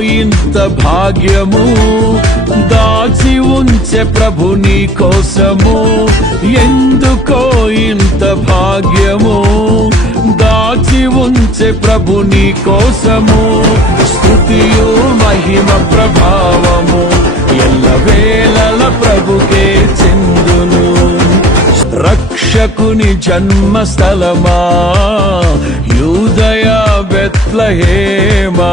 ఇంత భాగ్యము దాచి ఉంచే ప్రభు నీ కోసము. ఎందుకో ఇంత భాగ్యము దాచి ఉంచే ప్రభు నీ కోసము. స్థుతియు మహిమ ప్రభావము ఎల్లవేళల ప్రభుకే చెందును. రక్షకుని జన్మస్థలమా యూదయ బెత్లహేమా.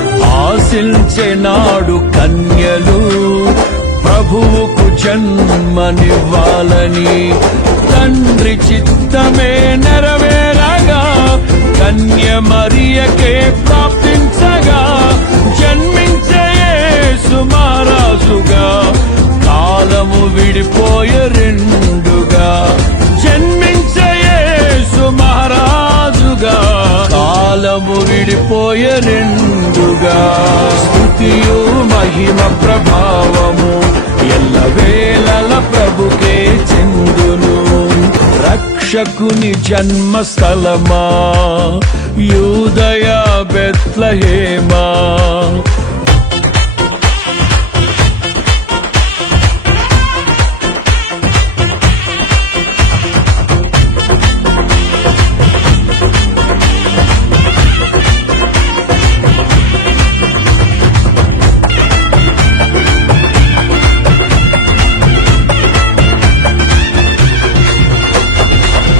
ఆశించెనాడు కన్యలు ప్రభువుకు జన్మనివ్వాలని. తండ్రి చిత్తమే నెరవేరగా కన్య మరియకే ప్రాప్తించగా జన్మించే సుమారాజుగా కాలము విడిపోయే రెండుగా జన్మించే సుమారాజుగా కాలము విడిపోయే రెండు స్థుతియు మహిమ ప్రభావము ఎల్లవేళల ప్రభుకే చెందును. రక్షకుని జన్మస్థలమా యూదయ బెత్లహేమా.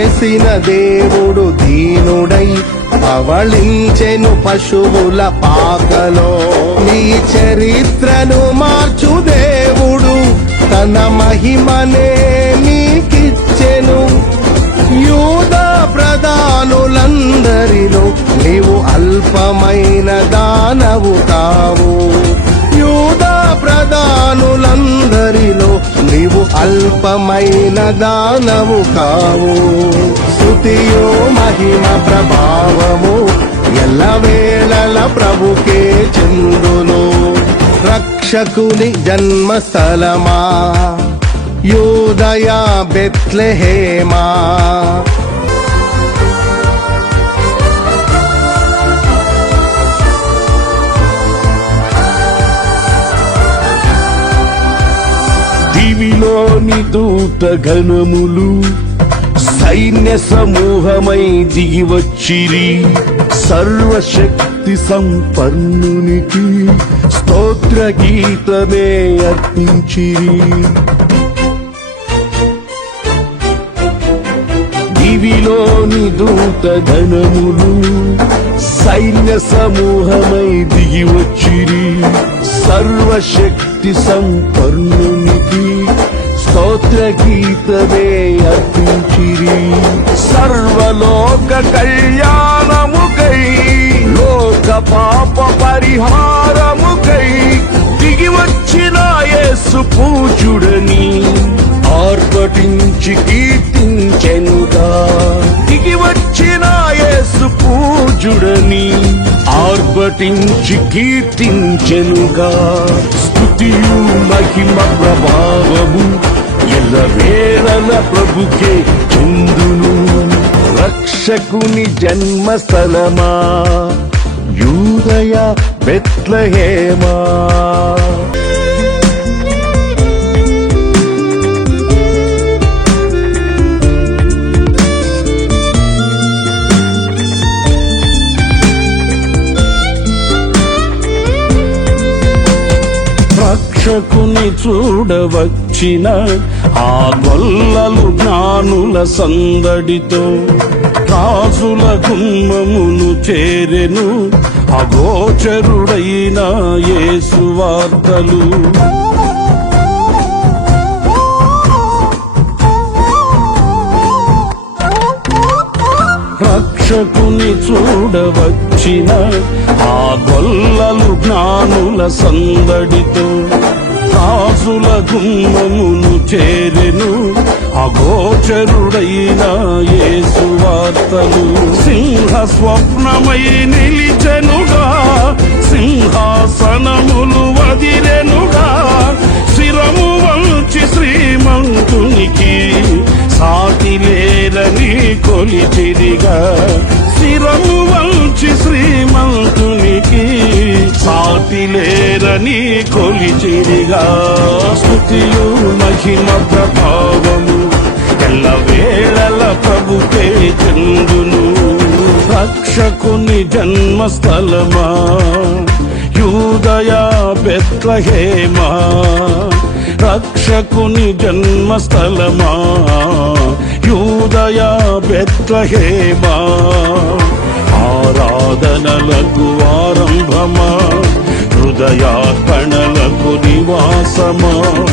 చేసిన దేవుడు దీనుడై పవళించెను పశువుల పాకలో. నీ చరిత్రను మార్చు దేవుడు తన మహిమనే నీకిచ్చెను. యూద ప్రధానులందరిలో నీవు అల్పమైన దానవు అల్పమైన దానము కావు. స్థుతియో మహిమ ప్రభావము ఎల్లవేళల ప్రభుకే చందును. రక్షకుని జన్మస్థలమా? యూదయ బెత్లెహేమా? దివిలోని దూత ఘనములు. సైన్య సమూహమై దిగివచ్చిరి సర్వశక్తి సంపన్నునికి స్తోత్ర గీతమే అర్పించిరి. దివిలోని దూత ధనములు సైన్య సమూహమై దిగివచ్చిరి సర్వశక్తి సంపన్నుని స్తోత్ర గీతమే అర్పించిరి. సర్వలోక కళ్యాణముకై లోక పాప పరిహారముకై దిగి వచ్చిన యేసు పూజుడని ఆర్పటించి కీర్తించెనుగా. దిగి వచ్చిన యేసు పూజుడని ఆర్భటించి కీర్తించెనుగా. స్థుతియు మహిమ ప్రభావము ఎల్లవేళల ప్రభుకే చెందును. రక్షకుని జన్మస్థలమా. యూదయ బెత్లహేమా. రక్షకుని చూడవచ్చిన ఆ గొల్లలు జ్ఞానుల సందడితో రాజుల గుమ్మమును చేరెను అగోచరుడైన యేసు వార్తలు. రక్షకుని చూడవచ్చిన ఆ గొల్లలు జ్ఞానుల సందడితో రాజుల గుణమును చేరెను. అగోచరుడైన యేసు సింహ స్వప్నమై నిలిచెనుగా సింహాసనములు వదిలెనుగా శిరము వంచి శ్రీమంతునికి సాటి లేరని కొలిచిరిగా. శిరము నీ కొలిచిరిగా స్థుతియు మహిమ ప్రభావము. ఎల్ల వేళల ప్రభుకే చందును. రక్షకుని జన్మస్థలమా యూదయ బెత్లహేమా. రక్షకుని జన్మస్థలమా యూదయ బెత్లహేమా. ఆరాధనలకు ఆరంభమా హృదయార్పణలకు నివాసమా?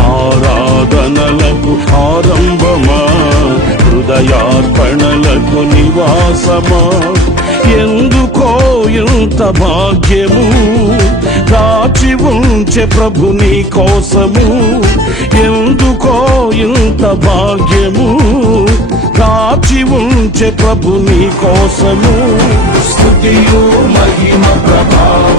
ఆరాధనలకు ఆరంభమా? హృదయార్పణలకు నివాసమా? ఎందుకో ఇంత భాగ్యము? దాచి ఉంచే ప్రభు నీ కోసము. ఎందుకో ఇంత భాగ్యము? దాచి ఉంచే ప్రభు నీ కోసము. స్థుతియు మహిమ ప్రభా.